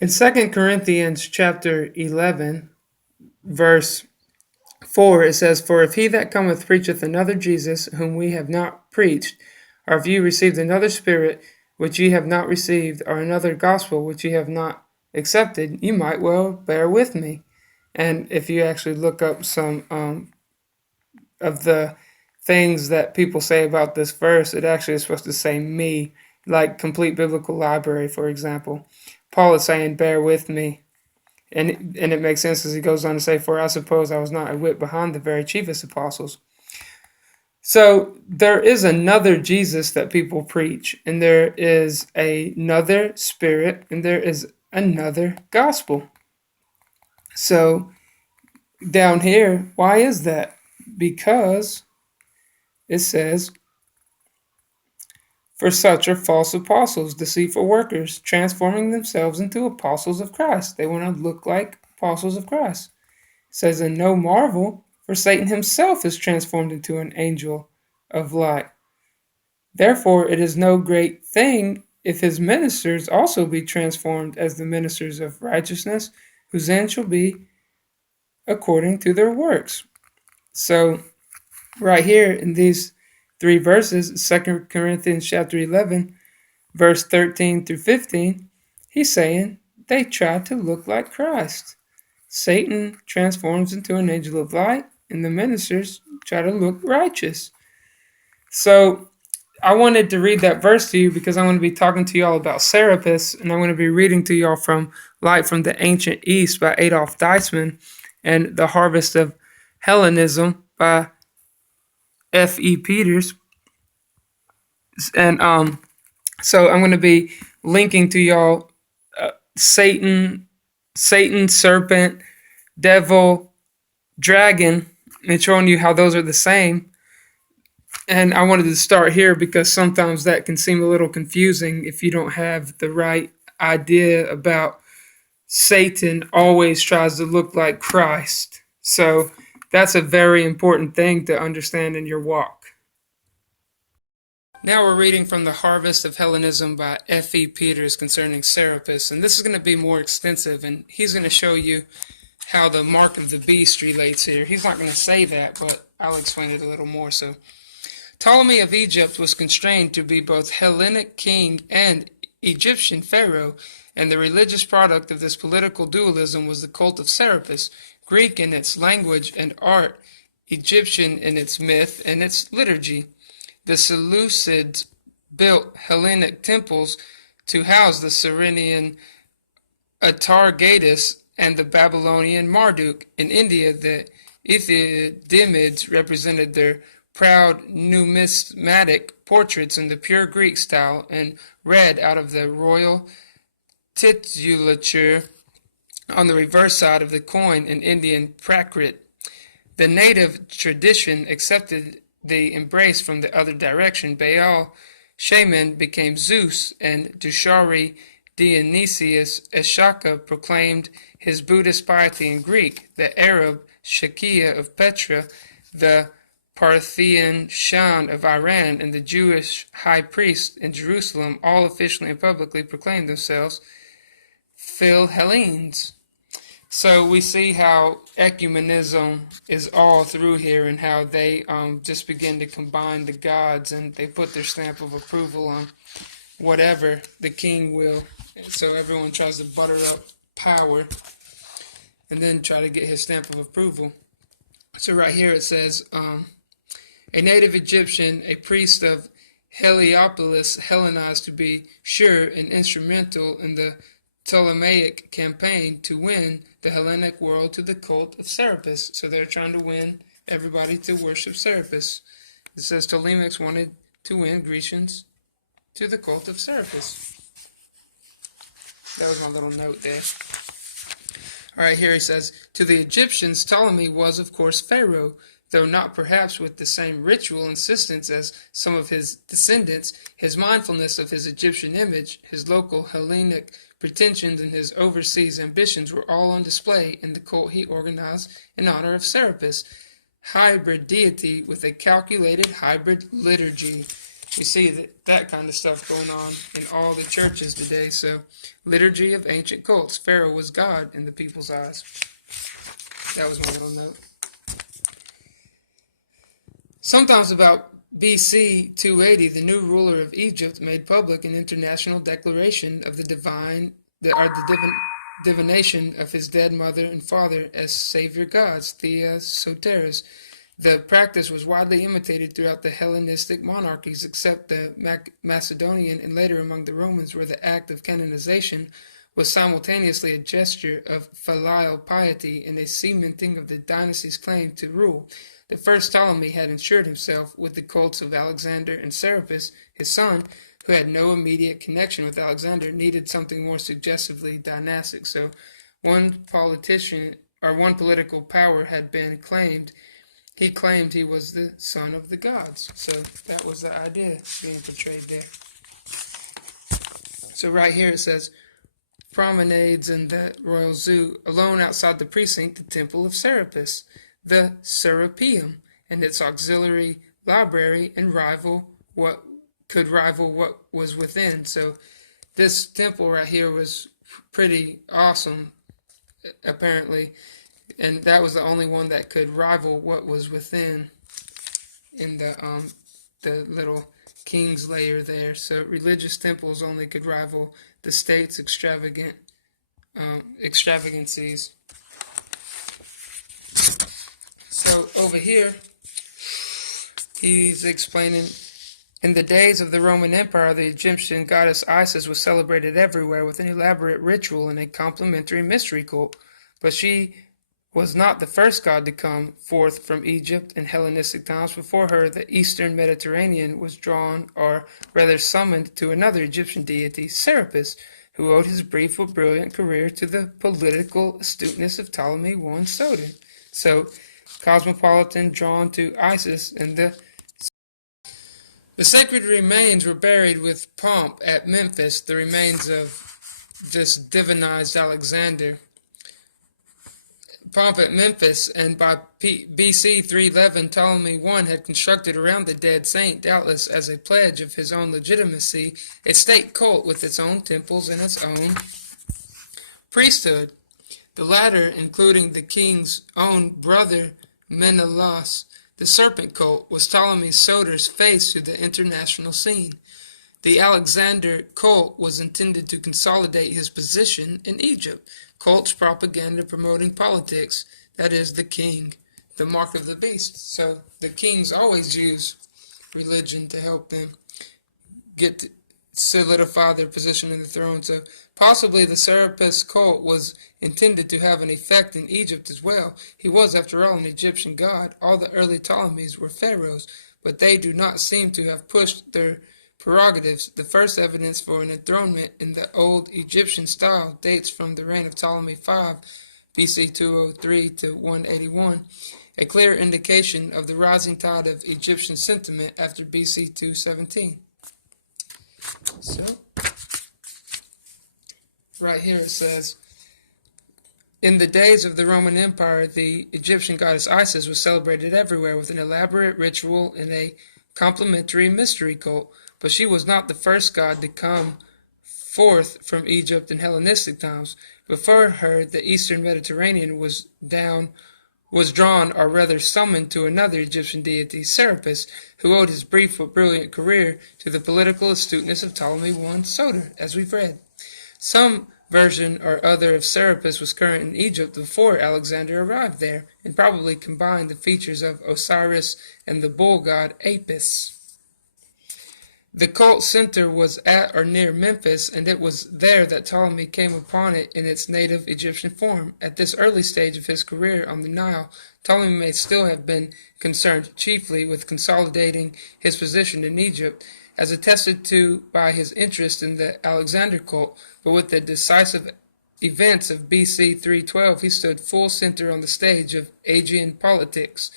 In 2 Corinthians chapter 11, verse 4, it says, "For if he that cometh preacheth another Jesus, whom we have not preached, or if ye received another spirit, which ye have not received, or another gospel, which ye have not accepted, you might well bear with me." And if you actually look up some of the things that people say about this verse, it actually is supposed to say me, like Complete Biblical Library, for example. Paul is saying, "Bear with me." And it makes sense as he goes on to say, "For I suppose I was not a whit behind the very chiefest apostles." So there is another Jesus that people preach, and there is another spirit, and there is another gospel. So down here, why is that? Because it says, "For such are false apostles, deceitful workers, transforming themselves into apostles of Christ." They want to look like apostles of Christ. It says, "And no marvel, for Satan himself is transformed into an angel of light. Therefore it is no great thing if his ministers also be transformed as the ministers of righteousness, whose end shall be according to their works." So right here in these three verses, 2 Corinthians chapter 11, verse 13 through 15, he's saying they try to look like Christ. Satan transforms into an angel of light, and the ministers try to look righteous. So I wanted to read that verse to you because I'm going to be talking to y'all about Serapis, and I'm going to be reading to y'all from Light from the Ancient East by Adolf Deisman and The Harvest of Hellenism by F.E. Peters. And so I'm going to be linking to y'all Satan, serpent, devil, dragon, and showing you how those are the same. And I wanted to start here because sometimes that can seem a little confusing if you don't have the right idea about Satan always tries to look like Christ. So that's a very important thing to understand in your walk. Now we're reading from The Harvest of Hellenism by F.E. Peters concerning Serapis, and this is going to be more extensive, and he's going to show you how the mark of the beast relates here. He's not going to say that, but I'll explain it a little more. So, Ptolemy of Egypt was constrained to be both Hellenic king and Egyptian pharaoh, and the religious product of this political dualism was the cult of Serapis, Greek in its language and art, Egyptian in its myth and its liturgy. The Seleucids built Hellenic temples to house the Cyrenian Atargatis and the Babylonian Marduk. In India, the Ethiodymids represented their proud numismatic portraits in the pure Greek style and read out of the royal titulature on the reverse side of the coin in Indian Prakrit. The native tradition accepted the embrace from the other direction. Baal Shaman became Zeus, and Dushari Dionysius Eshaka proclaimed his Buddhist piety in Greek. The Arab Shakia of Petra, the Parthian Shan of Iran, and the Jewish high priest in Jerusalem all officially and publicly proclaimed themselves Philhellenes. So we see how ecumenism is all through here, and how they just begin to combine the gods, and they put their stamp of approval on whatever the king will. So everyone tries to butter up power and then try to get his stamp of approval. So right here it says, a native Egyptian, a priest of Heliopolis, Hellenized to be sure and instrumental in the Ptolemaic campaign to win the Hellenic world to the cult of Serapis. So they're trying to win everybody to worship Serapis. It says Ptolemaics wanted to win Grecians to the cult of Serapis. That was my little note there. Alright, here he says, to the Egyptians, Ptolemy was, of course, Pharaoh, though not perhaps with the same ritual insistence as some of his descendants. His mindfulness of his Egyptian image, his local Hellenic pretensions, and his overseas ambitions were all on display in the cult he organized in honor of Serapis, hybrid deity with a calculated hybrid liturgy. we see that kind of stuff going on in all the churches today. So, liturgy of ancient cults. Pharaoh was God in the people's eyes. That was my little note. Sometimes about BC 280, the new ruler of Egypt made public an international declaration of the divination of his dead mother and father as savior gods, Theas. The practice was widely imitated throughout the Hellenistic monarchies, except the Macedonian and later among the Romans, where the act of canonization was simultaneously a gesture of filial piety and a cementing of the dynasty's claim to rule. The first Ptolemy had insured himself with the cults of Alexander and Serapis. His son, who had no immediate connection with Alexander, needed something more suggestively dynastic. So one political power had been claimed. He claimed he was the son of the gods. So that was the idea being portrayed there. So right here it says, promenades in the royal zoo, alone outside the precinct, the temple of Serapis, the Serapeum, and its auxiliary library, and what was within. So this temple right here was pretty awesome, apparently, and that was the only one that could rival what was within in the little king's lair there. So religious temples only could rival the state's extravagancies. So over here, he's explaining, in the days of the Roman Empire, the Egyptian goddess Isis was celebrated everywhere with an elaborate ritual and a complementary mystery cult, but she was not the first god to come forth from Egypt in Hellenistic times. Before her, the eastern Mediterranean was drawn, or rather summoned, to another Egyptian deity, Serapis, who owed his brief but brilliant career to the political astuteness of Ptolemy I Soter. So, cosmopolitan, drawn to Isis, and the sacred remains were buried with pomp at Memphis, the remains of this divinized Alexander. Pomp at Memphis, and by BC 311, Ptolemy I had constructed around the dead saint, doubtless as a pledge of his own legitimacy, a state cult with its own temples and its own priesthood. The latter, including the king's own brother Menelaus, the serpent cult, was Ptolemy Soter's face to the international scene. The Alexander cult was intended to consolidate his position in Egypt. Cults, propaganda, promoting politics, that is, the king, the mark of the beast. So the kings always use religion to help them solidify their position in the throne. So possibly the Serapis cult was intended to have an effect in Egypt as well. He was, after all, an Egyptian god. All the early Ptolemies were pharaohs, but they do not seem to have pushed their prerogatives. The first evidence for an enthronement in the old Egyptian style dates from the reign of Ptolemy V, BC 203 to 181, a clear indication of the rising tide of Egyptian sentiment after BC 217. So, right here it says, in the days of the Roman Empire, the Egyptian goddess Isis was celebrated everywhere with an elaborate ritual and a complementary mystery cult, but she was not the first god to come forth from Egypt in Hellenistic times. Before her, the eastern Mediterranean was drawn, or rather summoned, to another Egyptian deity, Serapis, who owed his brief but brilliant career to the political astuteness of Ptolemy I Soter, as we've read. Some version or other of Serapis was current in Egypt before Alexander arrived there, and probably combined the features of Osiris and the bull god Apis. The cult center was at or near Memphis, and it was there that Ptolemy came upon it in its native Egyptian form. At this early stage of his career on the Nile, Ptolemy may still have been concerned chiefly with consolidating his position in Egypt, as attested to by his interest in the Alexander cult, but with the decisive events of BC 312, he stood full center on the stage of Aegean politics.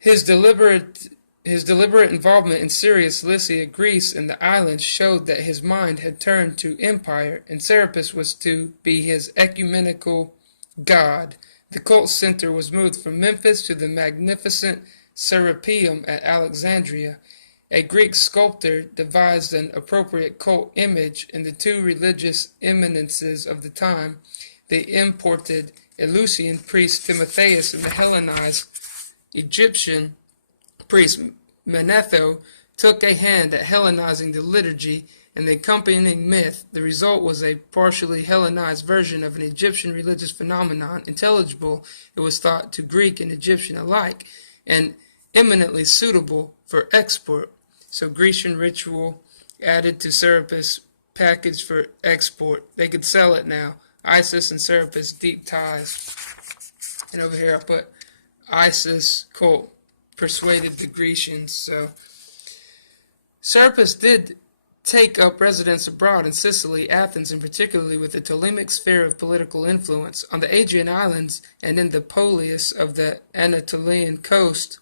His deliberate involvement in Syria, Cilicia, Greece, and the islands showed that his mind had turned to empire, and Serapis was to be his ecumenical god. The cult center was moved from Memphis to the magnificent Serapeum at Alexandria, A Greek sculptor devised an appropriate cult image, and the two religious eminences of the time, the imported Eleusinian priest Timotheus and the Hellenized Egyptian priest Manetho, took a hand at Hellenizing the liturgy and the accompanying myth. The result was a partially Hellenized version of an Egyptian religious phenomenon, intelligible, it was thought, to Greek and Egyptian alike, and eminently suitable for export. So Grecian ritual added to Serapis, packaged for export. They could sell it now. Isis and Serapis, deep ties. And over here I put Isis cult persuaded the Grecians. So Serapis did take up residence abroad in Sicily, Athens, and particularly with the Ptolemaic sphere of political influence. On the Aegean Islands and in the polis of the Anatolian coast,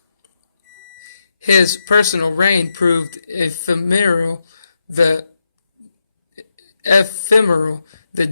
his personal reign proved ephemeral. The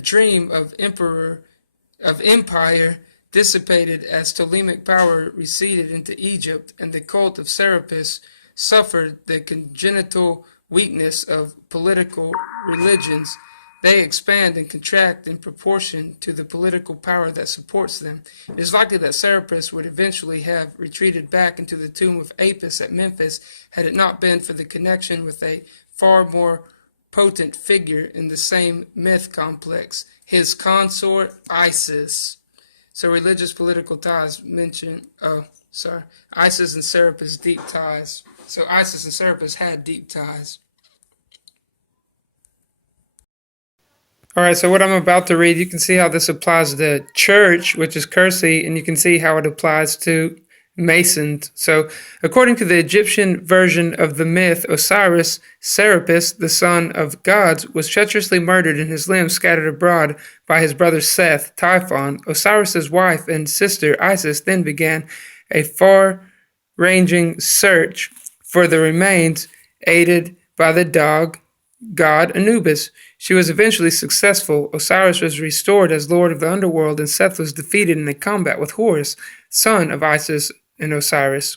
dream of empire dissipated as Ptolemaic power receded into Egypt, and the cult of Serapis suffered the congenital weakness of political religions. They expand and contract in proportion to the political power that supports them. It is likely that Serapis would eventually have retreated back into the tomb of Apis at Memphis had it not been for the connection with a far more potent figure in the same myth complex, his consort Isis. So religious political ties mention, Isis and Serapis, deep ties. So Isis and Serapis had deep ties. All right, so what I'm about to read, you can see how this applies to the church, which is Circe, and you can see how it applies to Masons. So, according to the Egyptian version of the myth, Osiris, Serapis, the son of gods, was treacherously murdered and his limbs scattered abroad by his brother Seth, Typhon. Osiris's wife and sister Isis then began a far-ranging search for the remains, aided by the god Anubis. She was eventually successful. Osiris was restored as lord of the underworld, and Seth was defeated in a combat with Horus, son of Isis and Osiris.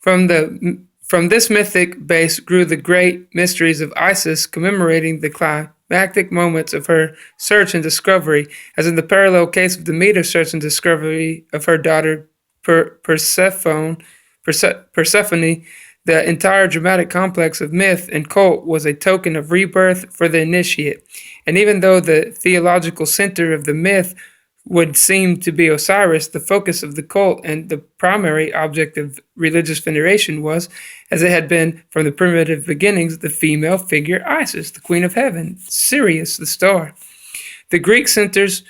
From this mythic base grew the great mysteries of Isis, commemorating the climactic moments of her search and discovery, as in the parallel case of Demeter's search and discovery of her daughter Persephone. The entire dramatic complex of myth and cult was a token of rebirth for the initiate. And even though the theological center of the myth would seem to be Osiris, the focus of the cult and the primary object of religious veneration was, as it had been from the primitive beginnings, the female figure Isis, the queen of heaven, Sirius, the star. The Greek centers,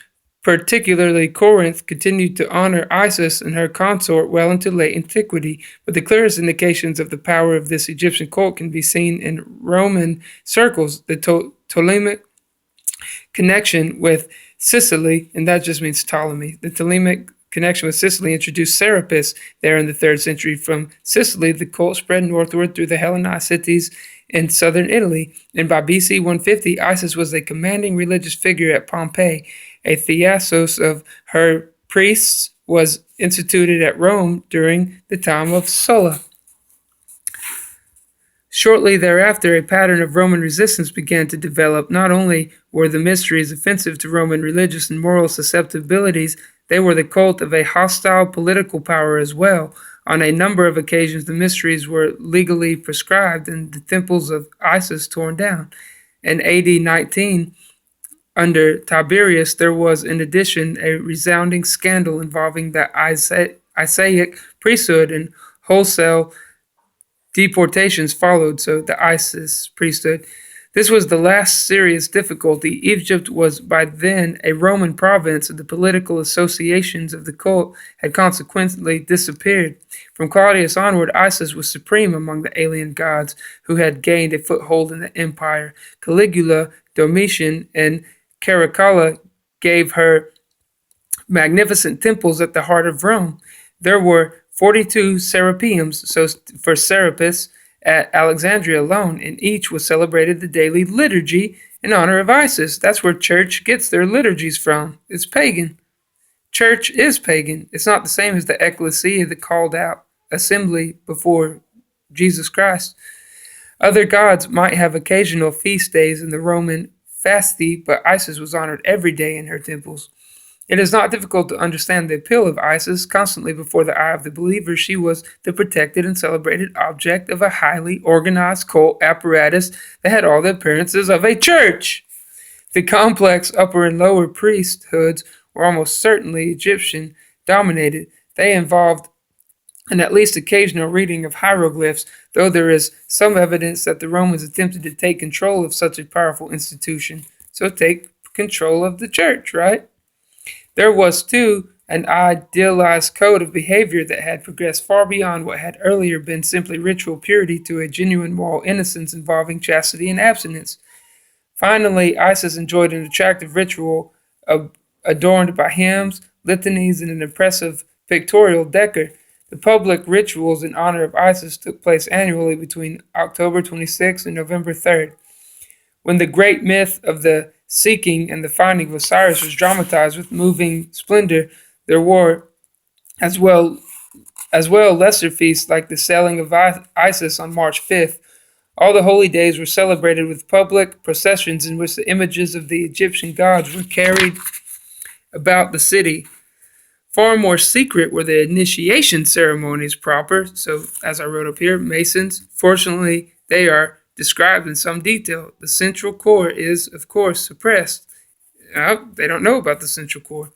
particularly Corinth, continued to honor Isis and her consort well into late antiquity, but the clearest indications of the power of this Egyptian cult can be seen in Roman circles. The Ptolemaic connection with Sicily, and that just means Ptolemy. The Ptolemaic connection with Sicily introduced Serapis there in the 3rd century. From Sicily, the cult spread northward through the Hellenized cities in southern Italy, and by BC 150, Isis was a commanding religious figure at Pompeii. A theasos of her priests was instituted at Rome during the time of Sulla. Shortly thereafter, a pattern of Roman resistance began to develop. Not only were the mysteries offensive to Roman religious and moral susceptibilities, they were the cult of a hostile political power as well. On a number of occasions, the mysteries were legally prescribed and the temples of Isis torn down. In AD 19, under Tiberius, there was, in addition, a resounding scandal involving the Isaic priesthood, and wholesale deportations followed, so the Isis priesthood. This was the last serious difficulty. Egypt was by then a Roman province, and the political associations of the cult had consequently disappeared. From Claudius onward, Isis was supreme among the alien gods who had gained a foothold in the empire. Caligula, Domitian, and Caracalla gave her magnificent temples at the heart of Rome. There were 42 Serapeums, so for Serapis, at Alexandria alone, and each was celebrated the daily liturgy in honor of Isis. That's where church gets their liturgies from. It's pagan. Church is pagan. It's not the same as the Ekklesia, the called out assembly before Jesus Christ. Other gods might have occasional feast days in the Roman fasti, but Isis was honored every day in her temples. It is not difficult to understand the appeal of Isis. Constantly before the eye of the believer, she was the protected and celebrated object of a highly organized cult apparatus that had all the appearances of a church. The complex upper and lower priesthoods were almost certainly Egyptian dominated. They involved an at least occasional reading of hieroglyphs, though there is some evidence that the Romans attempted to take control of such a powerful institution. So take control of the church, right? There was, too, an idealized code of behavior that had progressed far beyond what had earlier been simply ritual purity to a genuine moral innocence involving chastity and abstinence. Finally, Isis enjoyed an attractive ritual adorned by hymns, litanies, and an impressive pictorial decor. The public rituals in honor of Isis took place annually between October 26th and November 3rd. When the great myth of the seeking and the finding of Osiris was dramatized with moving splendor, there were as well lesser feasts like the sailing of Isis on March 5th. All the holy days were celebrated with public processions in which the images of the Egyptian gods were carried about the city. Far more secret were the initiation ceremonies proper. So, as I wrote up here, Masons, fortunately, they are described in some detail. The central core is, of course, suppressed. They don't know about the central core.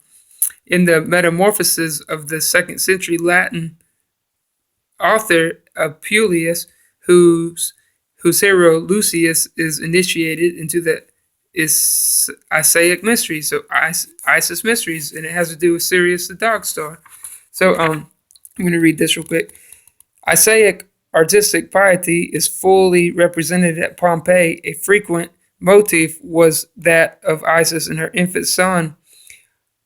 In the Metamorphoses of the 2nd century Latin author Apuleius, whose hero Lucius is initiated into the Isaic mysteries, so Isis mysteries, and it has to do with Sirius the dog star. So I'm going to read this real quick. Isaic artistic piety is fully represented at Pompeii. A frequent motif was that of Isis and her infant son,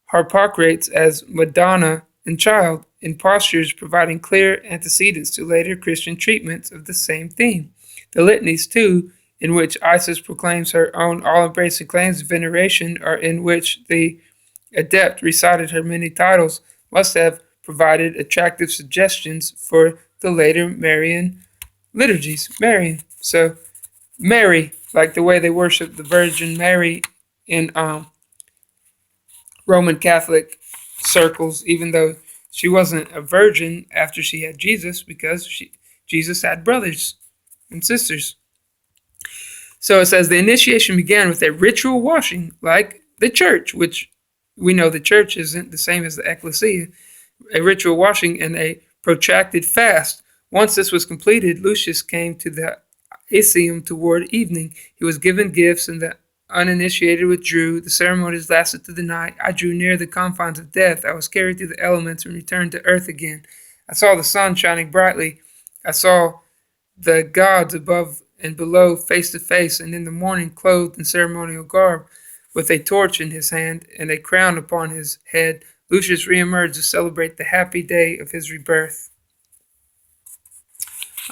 Harpocrates, as Madonna and child, in postures providing clear antecedents to later Christian treatments of the same theme. The litanies, too, in which Isis proclaims her own all-embracing claims of veneration, or in which the adept recited her many titles, must have provided attractive suggestions for the later Marian liturgies. Marian. So, Mary, like the way they worship the Virgin Mary in Roman Catholic circles, even though she wasn't a virgin after she had Jesus, because Jesus had brothers and sisters. So it says the initiation began with a ritual washing, like the church, which we know the church isn't the same as the Ekklesia, a ritual washing and a protracted fast. Once this was completed, Lucius came to the Isium toward evening. He was given gifts, and the uninitiated withdrew. The ceremonies lasted through the night. I drew near the confines of death. I was carried through the elements and returned to earth again. I saw the sun shining brightly. I saw the gods above and below, face to face, and in the morning, clothed in ceremonial garb, with a torch in his hand and a crown upon his head, Lucius reemerged to celebrate the happy day of his rebirth.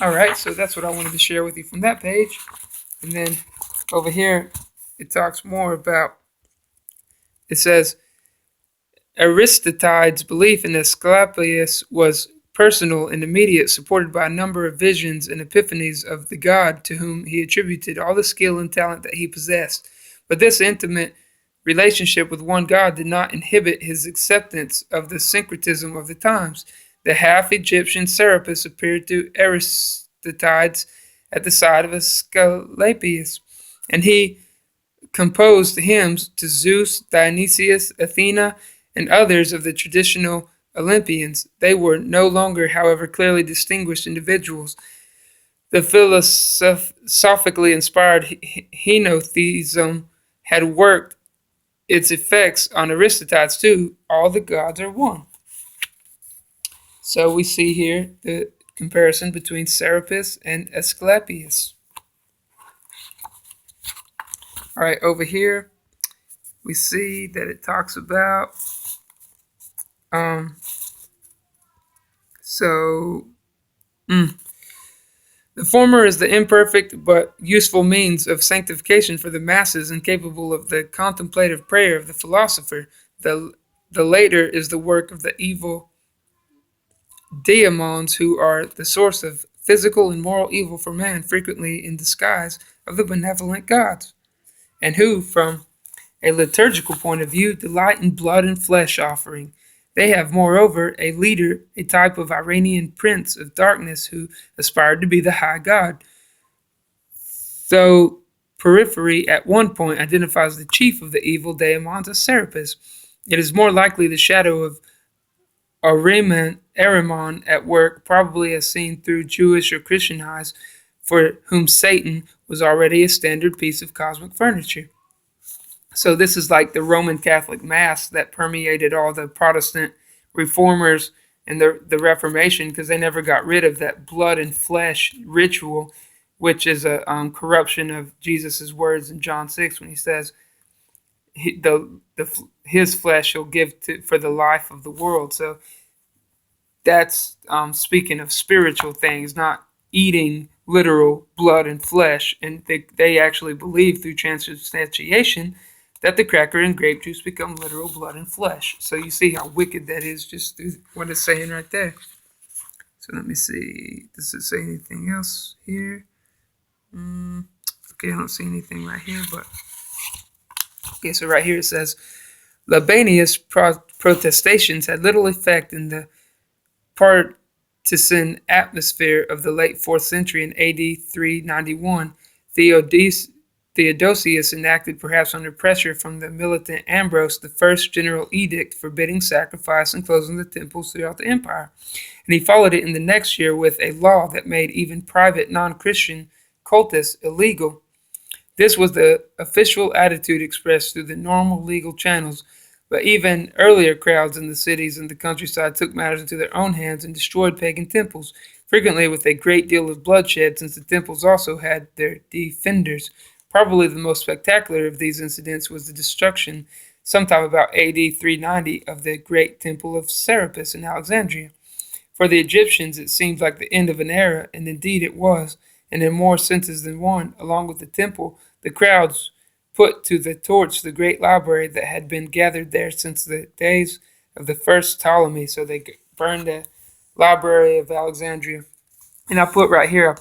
All right, so that's what I wanted to share with you from that page. And then over here, it talks more about, it says, Aristides' belief in Aesculapius was personal and immediate, supported by a number of visions and epiphanies of the god to whom he attributed all the skill and talent that he possessed. But this intimate relationship with one god did not inhibit his acceptance of the syncretism of the times. The half-Egyptian Serapis appeared to Aristides at the side of Aesculapius, and he composed hymns to Zeus, Dionysius, Athena, and others of the traditional Olympians. They were no longer, however, clearly distinguished individuals. The philosophically inspired henotheism had worked its effects on Aristides too. All the gods are one. So we see here the comparison between Serapis and Aesculapius. All right, over here we see that it talks about the former is the imperfect but useful means of sanctification for the masses and capable of the contemplative prayer of the philosopher. The later is the work of the evil daemons who are the source of physical and moral evil for man, frequently in disguise of the benevolent gods, and who, from a liturgical point of view, delight in blood and flesh offering. They have, moreover, a leader, a type of Iranian prince of darkness who aspired to be the high god. Though Periphery at one point identifies the chief of the evil daemons as Serapis, it is more likely the shadow of Ahriman at work, probably as seen through Jewish or Christian eyes, for whom Satan was already a standard piece of cosmic furniture. So this is like the Roman Catholic Mass that permeated all the Protestant reformers and the Reformation, because they never got rid of that blood and flesh ritual, which is a corruption of Jesus' words in John 6 when he says, his flesh he'll give for the life of the world. So that's speaking of spiritual things, not eating literal blood and flesh. And they actually believe through transubstantiation that the cracker and grape juice become literal blood and flesh. So you see how wicked that is just through what it's saying right there. So let me see. Does it say anything else here? Okay, I don't see anything right here, but okay, so right here it says, Libanius protestations had little effect in the partisan atmosphere of the late 4th century. In AD 391, Theodosius enacted, perhaps under pressure from the militant Ambrose, the first general edict forbidding sacrifice and closing the temples throughout the empire. And he followed it in the next year with a law that made even private non-Christian cultus illegal. This was the official attitude expressed through the normal legal channels, but even earlier crowds in the cities and the countryside took matters into their own hands and destroyed pagan temples, frequently with a great deal of bloodshed, since the temples also had their defenders. Probably the most spectacular of these incidents was the destruction, sometime about AD 390, of the great temple of Serapis in Alexandria. For the Egyptians it seemed like the end of an era, and indeed it was, and in more senses than one. Along with the temple, the crowds put to the torch the great library that had been gathered there since the days of the first Ptolemy. So they burned the library of Alexandria. And I put right here,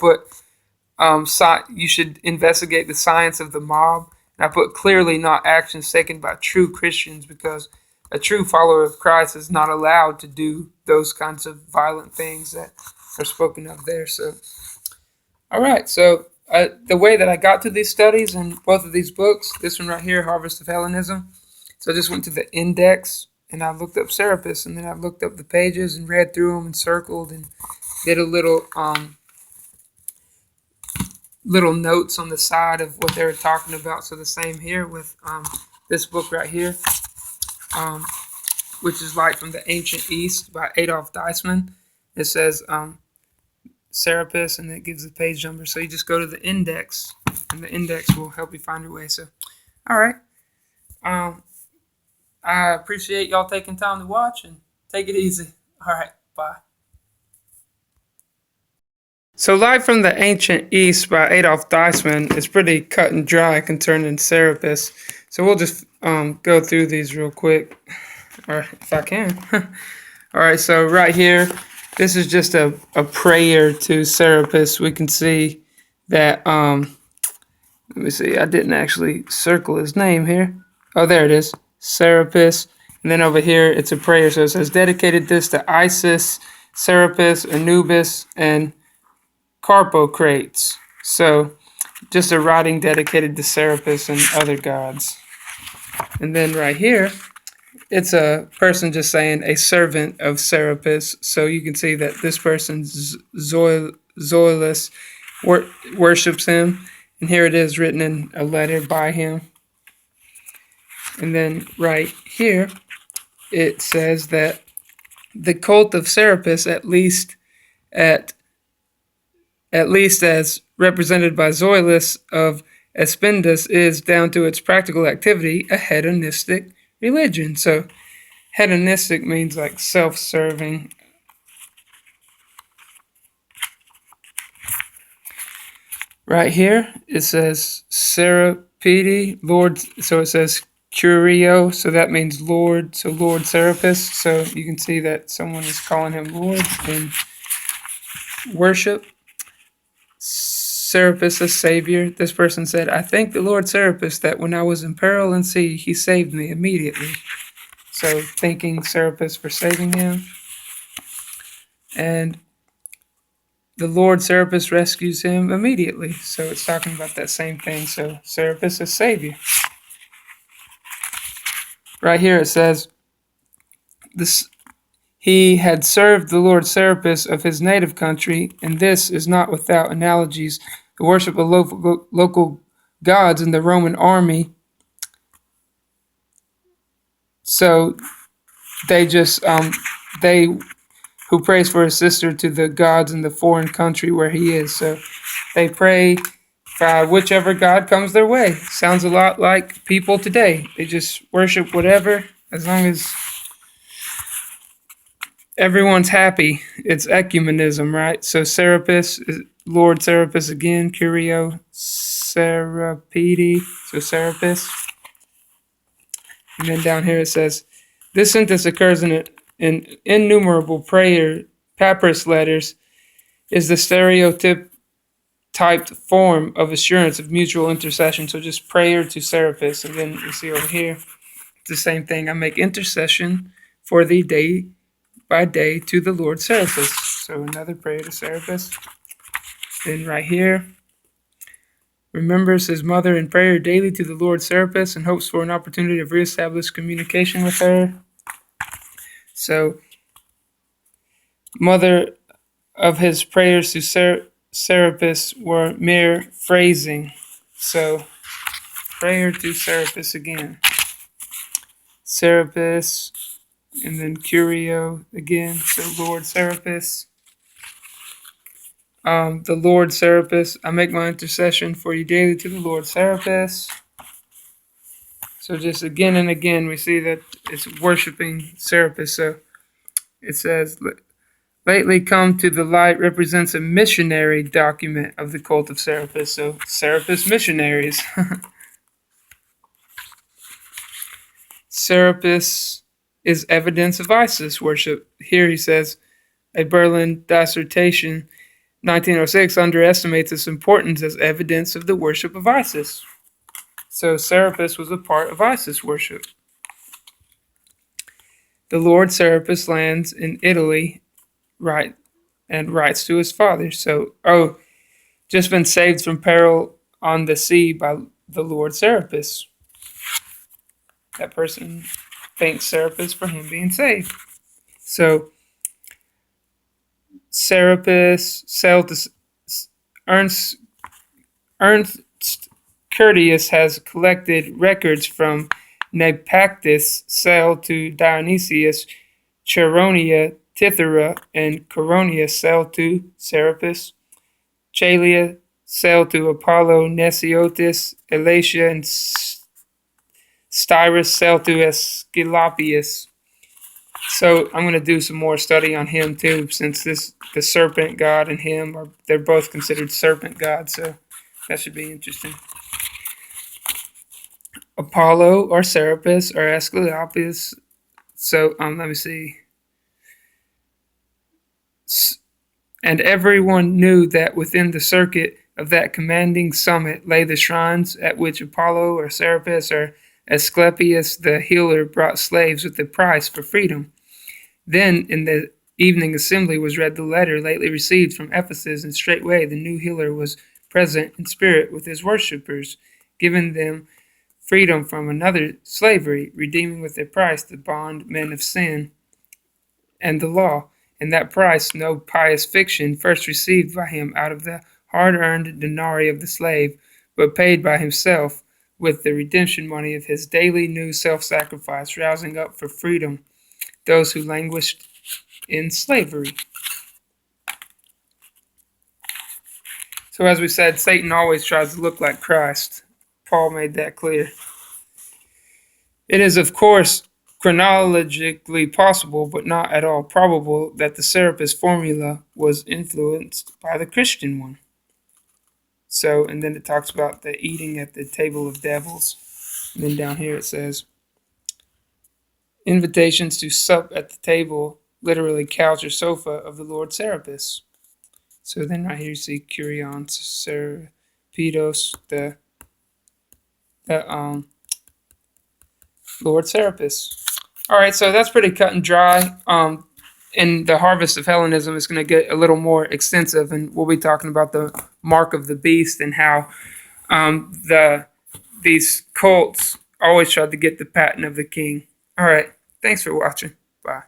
you should investigate the science of the mob. And I put clearly not actions taken by true Christians, because a true follower of Christ is not allowed to do those kinds of violent things that are spoken of there. So, all right. So the way that I got to these studies in both of these books, this one right here, Harvest of Hellenism. So I just went to the index and I looked up Serapis, and then I looked up the pages and read through them and circled and did a little notes on the side of what they were talking about. So the same here with this book right here, which is Light from the Ancient East by Adolf Deisman. It says Serapis, and it gives the page number. So you just go to the index, and the index will help you find your way. So, all right. I appreciate y'all taking time to watch, and take it easy. All right. Bye. So Light from the Ancient East by Adolf Deisman is pretty cut and dry concerning Serapis. So we'll just go through these real quick, or if I can. All right, so right here, this is just a prayer to Serapis. We can see that, let me see, I didn't actually circle his name here. Oh, there it is, Serapis. And then over here, it's a prayer. So it says, dedicated this to Isis, Serapis, Anubis, and Carpocrates. So just a writing dedicated to Serapis and other gods. And then right here, it's a person just saying a servant of Serapis. So you can see that this person, Zoilus, worships him. And here it is written in a letter by him. And then right here, it says that the cult of Serapis, at least as represented by Zoilus of Espindus, is, down to its practical activity, a hedonistic religion. So hedonistic means like self-serving. Right here, it says Serapis, Lord, so it says Curio, so that means Lord, so Lord Serapis. So you can see that someone is calling him Lord in worship. Serapis as savior. This person said, I thank the Lord Serapis that when I was in peril and sea, he saved me immediately. So thanking Serapis for saving him. And the Lord Serapis rescues him immediately. So it's talking about that same thing. So Serapis as savior. Right here it says, this he had served the Lord Serapis of his native country, and this is not without analogies. The worship of local gods in the Roman army. So they just they who prays for his sister to the gods in the foreign country where he is. So they pray by whichever god comes their way. Sounds a lot like people today. They just worship whatever as long as everyone's happy. It's ecumenism, right? So Serapis, Lord Serapis again, Curio, Serapidi, so Serapis. And then down here it says, this sentence occurs in innumerable prayer papyrus letters, is the stereotyped form of assurance of mutual intercession. So just prayer to Serapis. And then you see over here, it's the same thing. I make intercession for thee day by day to the Lord Serapis. So another prayer to Serapis. Then right here, remembers his mother in prayer daily to the Lord Serapis and hopes for an opportunity of reestablish communication with her. So, mother of his prayers to Serapis were mere phrasing. So, prayer to Serapis again. Serapis, and then Curio again. So, Lord Serapis. The Lord Serapis, I make my intercession for you daily to the Lord Serapis. So just again and again, we see that it's worshiping Serapis. So it says, lately come to the light represents a missionary document of the cult of Serapis. So Serapis missionaries. Serapis is evidence of Isis worship. Here he says, a Berlin dissertation 1906 underestimates its importance as evidence of the worship of Isis. So Serapis was a part of Isis worship. The Lord Serapis lands in Italy, right, and writes to his father. So, just been saved from peril on the sea by the Lord Serapis. That person thanks Serapis for him being saved. So, Serapis sailed to Ernst Curtius has collected records from Nepactus, sailed to Dionysius, Charonia, Tithera, and Coronia sailed to Serapis, Chalia sailed to Apollo, Nesiotis, Ekklesia, and Styrus sailed to Aesculapius. So I'm going to do some more study on him too, since the serpent god and him they're both considered serpent gods. So that should be interesting. Apollo or Serapis or Aesculapius. So let me see. And everyone knew that within the circuit of that commanding summit lay the shrines at which Apollo or Serapis or Aesculapius the healer brought slaves with the price for freedom. Then in the evening assembly was read the letter lately received from Ephesus, and straightway the new healer was present in spirit with his worshippers, giving them freedom from another slavery, redeeming with their price the bondmen of sin and the law, and that price no pious fiction first received by him out of the hard-earned denarii of the slave, but paid by himself with the redemption money of his daily new self-sacrifice, rousing up for freedom those who languished in slavery. So as we said, Satan always tries to look like Christ. Paul made that clear. It is, of course, chronologically possible, but not at all probable, that the Serapis formula was influenced by the Christian one. So, and then it talks about the eating at the table of devils. And then down here it says, invitations to sup at the table, literally couch or sofa of the Lord Serapis. So then right here you see Curion Serapis, the Lord Serapis. All right, so that's pretty cut and dry. And the harvest of Hellenism is going to get a little more extensive, and we'll be talking about the mark of the beast and how these cults always tried to get the patent of the king. All right, thanks for watching. Bye.